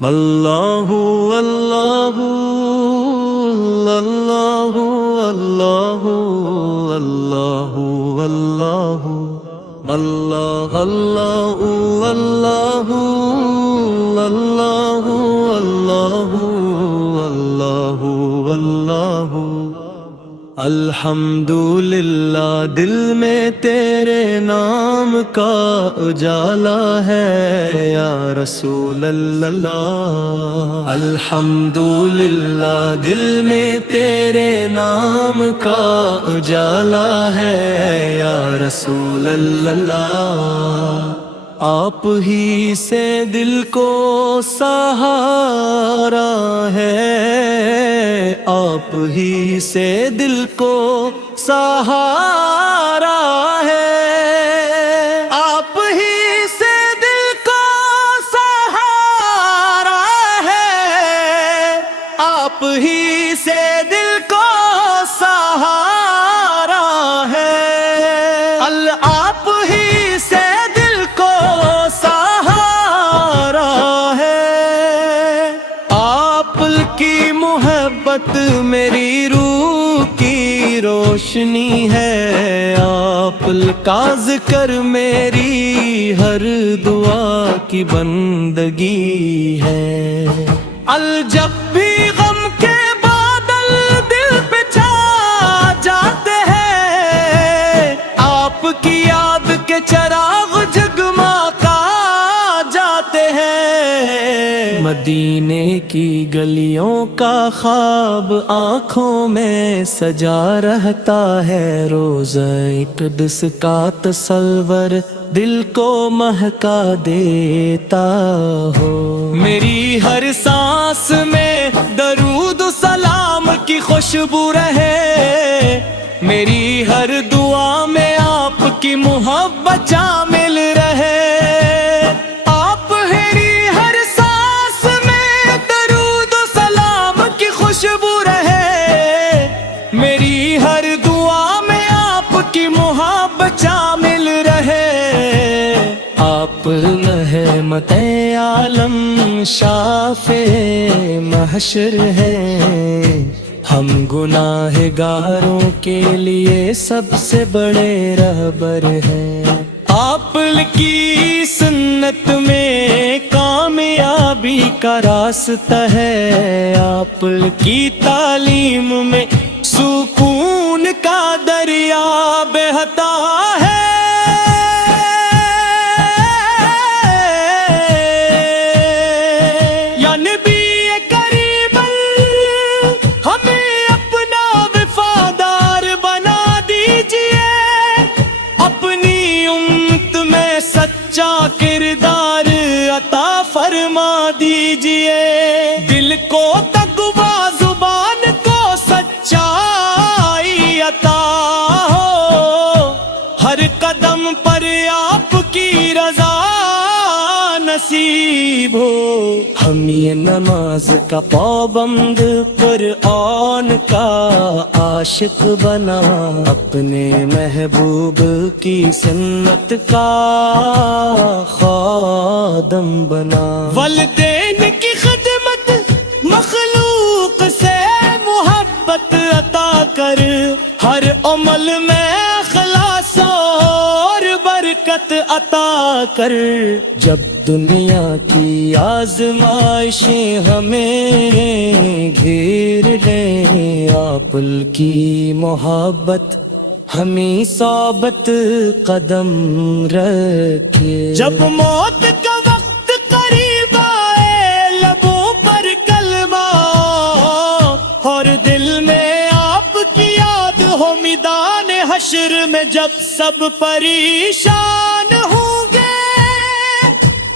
اللہ اللہ اللہ اللہ اللہ اللہ اللہ اللہ اللہ اللہ اللہ اللہ اللہ الحمدللہ دل میں تیرے نام کا اجالا ہے یا رسول اللہ۔ الحمدللہ دل میں تیرے نام کا اجالا ہے یا رسول اللہ۔ آپ ہی سے دل کو سہارا ہے، آپ ہی سے دل کو سہارا ہے، آپ ہی سے دل کو سہارا ہے، آپ ہی سے دل کو سہارا ہے، آپ ہی سے دل کو سہارا ہے۔ آپ کی محبت میری روح کی روشنی ہے، آپ کا ذکر میری ہر دعا کی بندگی ہے۔ جب بھی غم کے بادل دل پہ چھا جاتے ہیں، آپ کی یاد کے چراغ جگمگا جاتے ہیں۔ مدینے کی گلیوں کا خواب آنکھوں میں سجا رہتا ہے، روضہ اقدس کا تصور دل کو مہکا دیتا ہو۔ میری ہر سانس میں درود و سلام کی خوشبو رہے، میری ہر دعا میں آپ کی محبت شامل رہے۔ آپ میری ہر سانس میں درود و سلام کی خوشبو رہے، میری ہر دعا میں آپ کی محبت شامل رہے۔ آپ رحمت عالم شافع محشر ہے، ہم گناہگاروں کے لیے سب سے بڑے رہبر ہیں۔ آپ کی سنت میں کامیابی کا راستہ ہے، آپ کی تعلیم میں سکون کا دریا بہتا ہے۔ یا نبی کریم ہمیں اپنا وفادار بنا دیجئے، اپنی امت میں سچا کردار عطا فرما دیجئے۔ دل کو تقویٰ، زبان کو سچائی عطا ہو، ہر قدم پر آپ کی رضا نصیب ہو۔ ہم یہ نماز کا پابند، قرآن کا عاشق بنا، اپنے محبوب کی سنت کا خادم بنا۔ والدین کی خدمت، مخلوق سے محبت عطا کر، ہر عمل میں اخلاص اور برکت عطا کر۔ جب دنیا کی آزمائشیں ہمیں گھیر لیں، آپ کی محبت ہمیں ثابت قدم رکھے۔ جب موت کا وقت قریب آئے، لبوں پر کلمہ اور دل میں آپ کی یاد ہو، میدان حشر میں جب سب پریشان ہوں گے،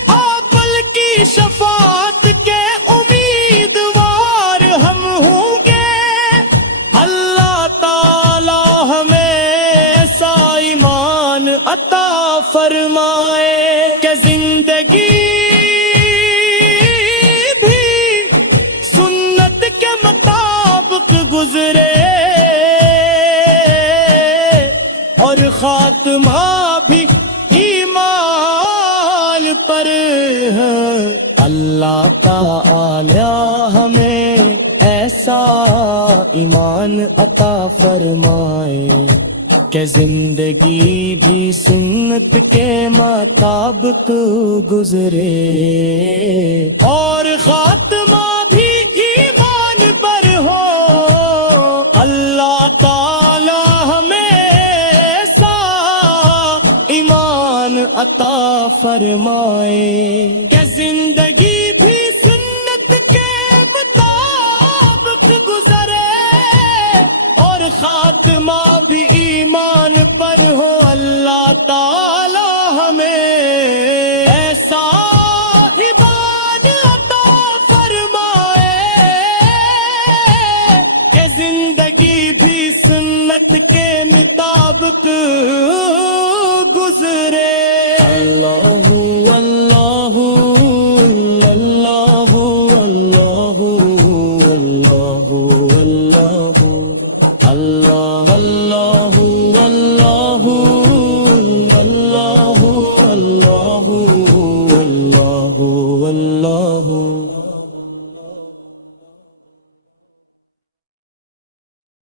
آپ کی شفاعت کے امیدوار ہم ہوں گے۔ اللہ تعالی ہمیں ایسا ایمان عطا فرمائے کہ زندگی بھی سنت کے مطابق گزرے، اور خاتمہ بھی تعالی ہمیں ایسا ایمان عطا فرمائے کہ زندگی بھی سنت کے مطابق گزرے اور خاتمہ بھی ایمان پر ہو۔ اللہ تعالی ہمیں ایسا ایمان عطا فرمائے کہ زندگی بھی سنت کے مطابق گزرے اور خاتمہ بھی ایمان پر ہو۔ اللہ تعالی ہمیں ایسا ایمان عطا فرمائے کہ زندگی بھی سنت کے مطابق گزرے۔ اللہ اللہ اللہ اللہ اللہ اللہ اللہ اللہ اللہ اللہ اللہ اللہ اللہ